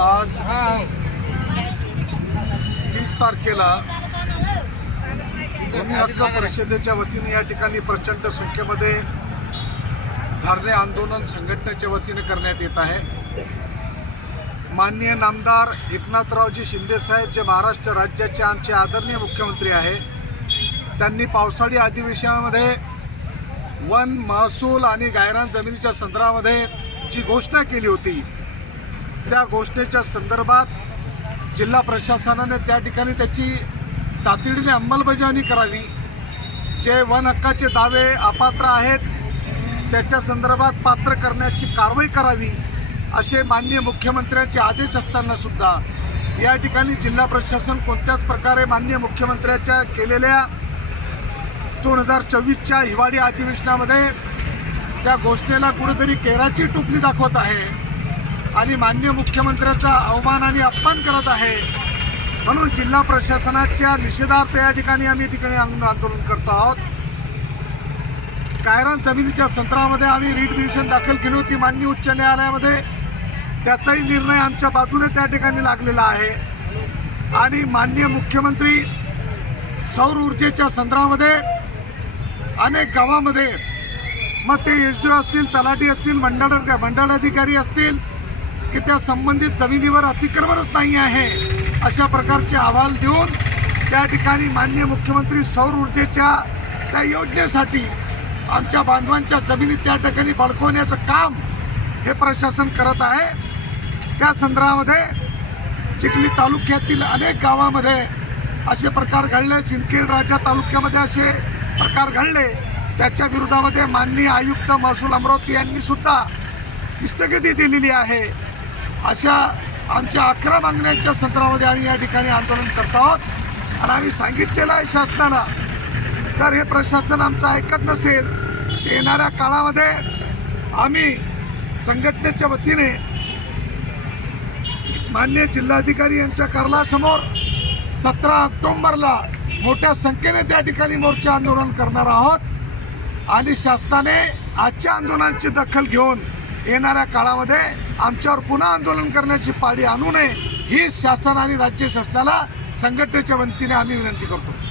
आज तीस तारखेला भूमी हक्क परिषदेच्या वतीने या ठिकाणी प्रचंड संख्येमध्ये धारणे आंदोलन संघटनेच्या वतीने करण्यात येत आहे. माननीय नामदार एकनाथरावजी शिंदेसाहेब जे महाराष्ट्र राज्याचे आमचे आदरणीय मुख्यमंत्री आहे त्यांनी पावसाळी अधिवेशनामध्ये वन महसूल आणि गायरान जमिनीच्या संदर्भामध्ये जी घोषणा केली होती त्या घोषणेच्या संदर्भात जिल्हा प्रशासनाने त्या ठिकाणी त्याची तातडीने अंमलबजावणी करावी. जे वन हक्काचे दावे अपात्र आहेत त्याच्या संदर्भात पात्र करण्याची कारवाई करावी असे माननीय मुख्यमंत्र्यांचे आदेश असताना सुद्धा या ठिकाणी जिल्हा प्रशासन कोणत्याच प्रकारे माननीय मुख्यमंत्र्याच्या केलेल्या दोन हजार चोवीसच्या हिवाळी अधिवेशनामध्ये त्या गोष्टीला कुठेतरी केराची टोपली दाखवत आहे. आणि माननीय मुख्यमंत्र्याचा अवमान आणि अपमान करत आहे. म्हणून जिल्हा प्रशासनाच्या निषेधार्थ या ठिकाणी आम्ही ठिकाणी आंदोलन करतो आहोत. कायरान जमिनीच्या संत्रामध्ये आम्ही रिट पिटिशन दाखल केली होती माननीय उच्च न्यायालयामध्ये. त्याचाही निर्णय आमच्या बाजूने त्या ठिकाणी लागलेला आहे. आणि माननीय मुख्यमंत्री सौर ऊर्जेच्या संदर्भामध्ये अनेक गावामध्ये मग ते एस डी ओ असतील तलाठी असतील मंडळ मंडळ अधिकारी असतील की त्या संबंधित जमिनीवर अतिक्रमणच नाही आहे अशा प्रकारचे अहवाल देऊन त्या ठिकाणी माननीय मुख्यमंत्री सौर ऊर्जेच्या त्या योजनेसाठी आमच्या बांधवांच्या जमिनी त्या ठिकाणी बळकवण्याचं काम हे प्रशासन करत आहे. त्या संदर्भामध्ये चिखली तालुक्यातील अनेक गावामध्ये असे प्रकार घडले सिंदखेड राजा तालुक्यामध्ये असे प्रकार घडले. त्याच्या विरोधामध्ये माननीय आयुक्त महसूल अमरावती यांनी सुद्धा स्थगिती दिलेली आहे. अशा आमच्या अकरा मागण्यांच्या संदर्भामध्ये आम्ही या ठिकाणी आंदोलन करत आहोत. आणि आम्ही सांगितलेलं आहे शासनाला सर हे प्रशासन आमचं ऐकत नसेल येणाऱ्या काळामध्ये आम्ही संघटनेच्या वतीने मान्य जिल्हाधिकारी यांच्या कार्यालयासमोर सतरा ऑक्टोंबरला मोठ्या संख्येने त्या ठिकाणी मोर्चा आंदोलन करणार आहोत. आणि शासनाने आजच्या आंदोलनाची दखल घेऊन येणाऱ्या काळामध्ये आमच्यावर पुन्हा आंदोलन करण्याची पाळी आणू नये ही शासन आणि राज्य शासनाला संघटनेच्या वतीने आम्ही विनंती करतो.